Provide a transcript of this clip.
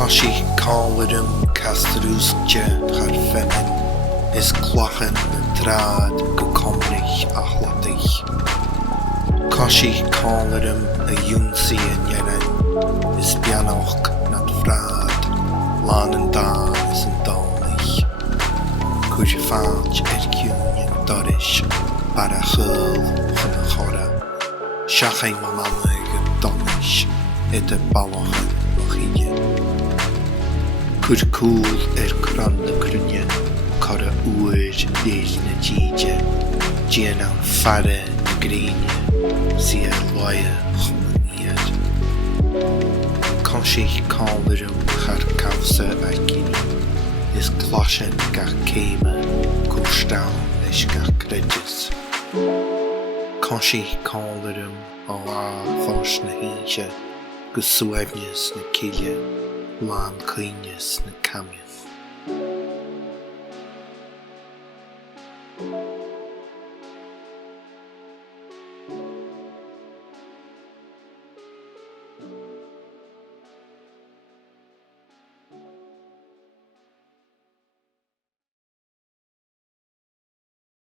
Cosí cálarim cas-rùisgte chur femin, is clochan na trád go comraich a chladaich. Cosí cálarim a dh'ionnsaigh Èirinn, is beanach na bhrád, làn-Ghàidhlig is an dánaich. Cuir fáilt ciúin doris, bar a chuil chun a chora, seachai Manann go donis, de ballachan a chiine. Cuir cúil cran na crunne, cur a uile-Ghaelach na tíide, déanam fearre na gríine, sia loia choimiseanadh. Cosí cálarim chur cabhsa a gine, is cloiseann gach céime, cúrsteán leis gach creidis. Cosí cálarim ó fós na híse, go suaimhneas na Cille, làn-Ghàidhlig na camia.